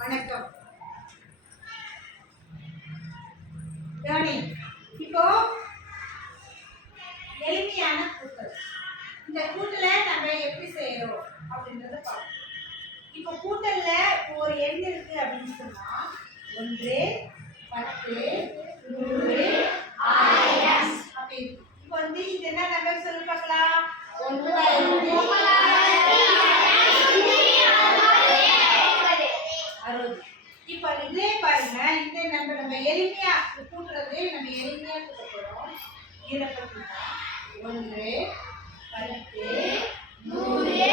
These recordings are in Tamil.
வணக்கம். இப்போ எளிமையான கூட்டல். இந்த கூட்டலை நம்ம எப்படி செய்யறோம் அப்படின்றத பார்ப்போம். இப்போ கூட்டல்ல ஒரு எண் இருக்கு அப்படின்னு சொன்னா 1 10 100 1000 அப்படி. இப்போ இது என்ன நம்பர் சொல்லி பார்க்கலாம். 9,60. இப்போ இதே பாருங்க, இந்த நம்பர் நம்ம எளிமையா கூட்டுறது நம்ம எளிமையா கூட்ட போறோம். இதை பார்த்தீங்கன்னா 1 10 100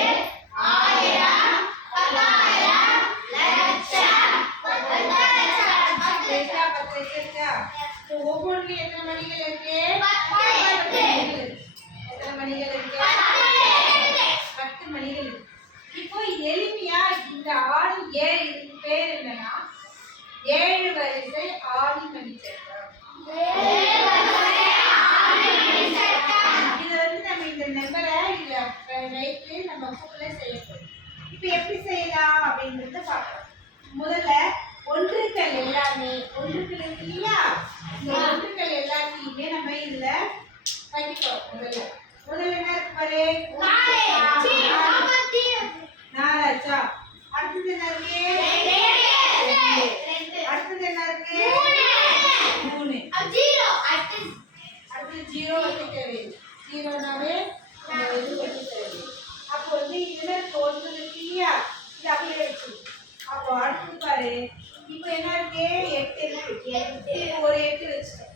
1000 10,000 லட்சம் 10,000 ஒவ்வொன்றும் எத்தனை மணிகள் இருக்கு? எத்தனை மணிகள் இருக்கு? 10 மணிகள் இருக்கு. இப்போ எளிமையா இந்த ஆடி 7 இதுக்கு பேர் என்னன்னா 7 வரிசை ஆடி மணிச்சட்டம். இது நம்ம இந்த நம்பரை இதுல வைத்து நம்ம கூட்டலை செய்யப்படும். இப்போ எப்படி செய்யலாம் அப்படின்றத பார்க்கலாம். முதல்ல ஒன்றுக்கள் எல்லாமே ஒன்றுக்கள் இருக்கு இல்லையா, இந்த ஒன்றுக்கள் எல்லாத்தையுமே நம்ம இதுல வைக்கிறோம். முதல்ல என்ன இருக்கு பாரு, 4 ஆச்சா. அடுத்தது என்ன இருக்கு? 2. அடுத்தது என்ன இருக்கு? 3. அடுத்தது 0 வைக்க தேவையில்லை. 0னாவே நம்ம எது வைக்க தேவையில்லை. அப்போ இதுல ஒன்று இருக்கு இல்லையா, இது அப்படியே வச்சு. அப்போ அடுத்து பாரு, இப்போ என்ன இருக்கு? 8 இருக்கு. ஒரு 8 வச்சுட்டோம்.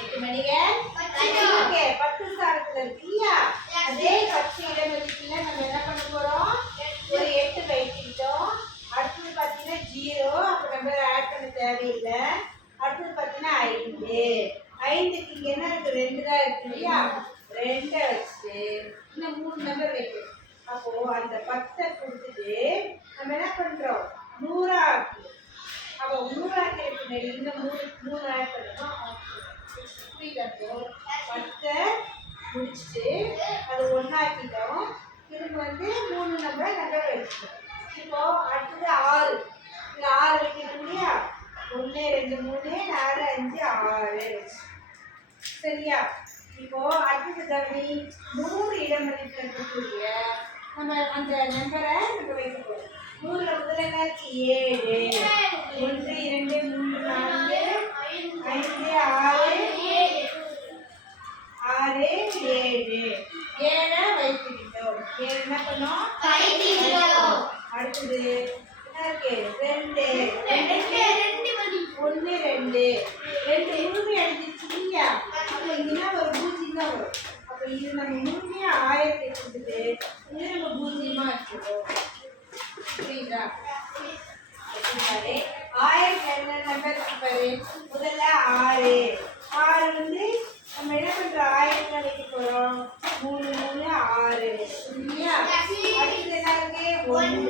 8 மணிகள் 10 ஸ்தானத்துல இருக்கு இல்லையா, அதே 10 இடமதிப்புல நம்ம என்ன பண்ண போறோம்? ஒரு 8 வைக்கிட்டோம். அடுத்தது பார்த்தீங்கன்னா 0, அப்போ நம்ம ஆட் பண்ண தேவையில்லை. அடுத்தது பார்த்தீங்கன்னா 5. 5க்கு இங்கே என்ன இருக்கு? 2 தான் இருக்கு இல்லையா, 2 வச்சுட்டு இன்னும் 3 நம்பர் வைக்கணும். அப்போ அந்த 10 கொடுத்துட்டு நம்ம என்ன பண்றோம்? 100 ஆக்கி. அப்போ 100 ஆக்கிறதுக்கு முன்னாடி இன்னும் 3 ஆட் பண்ணணும். 10 முடிச்சுட்டு அது 1 ஆக்கிட்டோம். திரும்ப 3 நம்பர் வச்சுட்டோம். இப்போ அடுத்தது 6. இது 6 வைக்கணும் இல்லையா, 1 2 3 4 5 6 வச்சு. சரியா? இப்போ அடுத்தது கவனி, 100 இடமளிப்பு இருக்கக்கூடிய நம்ம அந்த நம்பரை நம்ம வைக்க போறோம். 100ல முதல்ல என்ன இருக்கு? 7. 1 2 3 4 5 6 7. 7 வைத்துக்கிட்டோம். 7 என்ன பண்ணோம்? அடுத்தது என்ன இருக்கு? 2. 1 2 முழுமை அடிச்சிருச்சு இல்லையா, அப்போ இங்கன்னா ஒரு 0 தான் வரும். அப்போ இது நம்ம முழுமையா 1000 கொடுத்துட்டு இது நம்ம 0மா வச்சுக்கோம். புரியுதா? 1000 என்ன நம்பர் பாரு, முதல்ல 6. 6 நம்ம என்ன பண்றோம்? 1000 வைக்க போறோம். 3 3 6 இல்லையா. அடுத்தது என்ன இருக்கு? 1.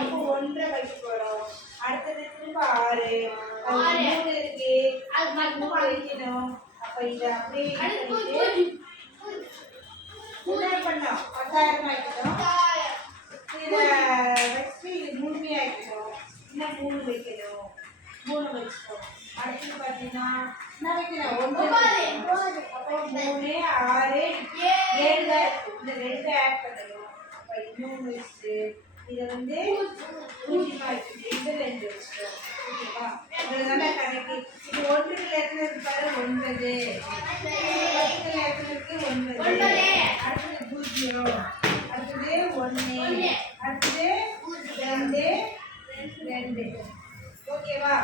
அப்போ 1 வைக்க போறோம். அடுத்தது திரும்ப 6. 3 இருக்கு, அது மட்டும் வைக்கணும். அப்ப இதை அப்படியே என்ன பண்ணோம்? 10,000 வைக்கணும். இதை வச்சு இது முழுமையாக்கணும். இன்னும் 3 வைக்கணும். 3 வச்சுக்கணும். அடுத்தது பார்த்தீங்கன்னா என்ன வைக்கணும்? 1. அப்போ 3 6 7 தான் இருக்கு. இந்த 2 ஆட் பண்ணணும். அப்போ 3 வச்சு இதை 0 வச்சுட்டு இது 2 வச்சுட்டோம். ஓகேவா? இதுதானே கணக்கு. இது 1ல எத்தனை இருக்கு பாரு? 9. 10ல எத்தனை இருக்கு? 9. அடுத்தது 0. அடுத்தது 1. அடுத்தது 2 2. ஓகேவா?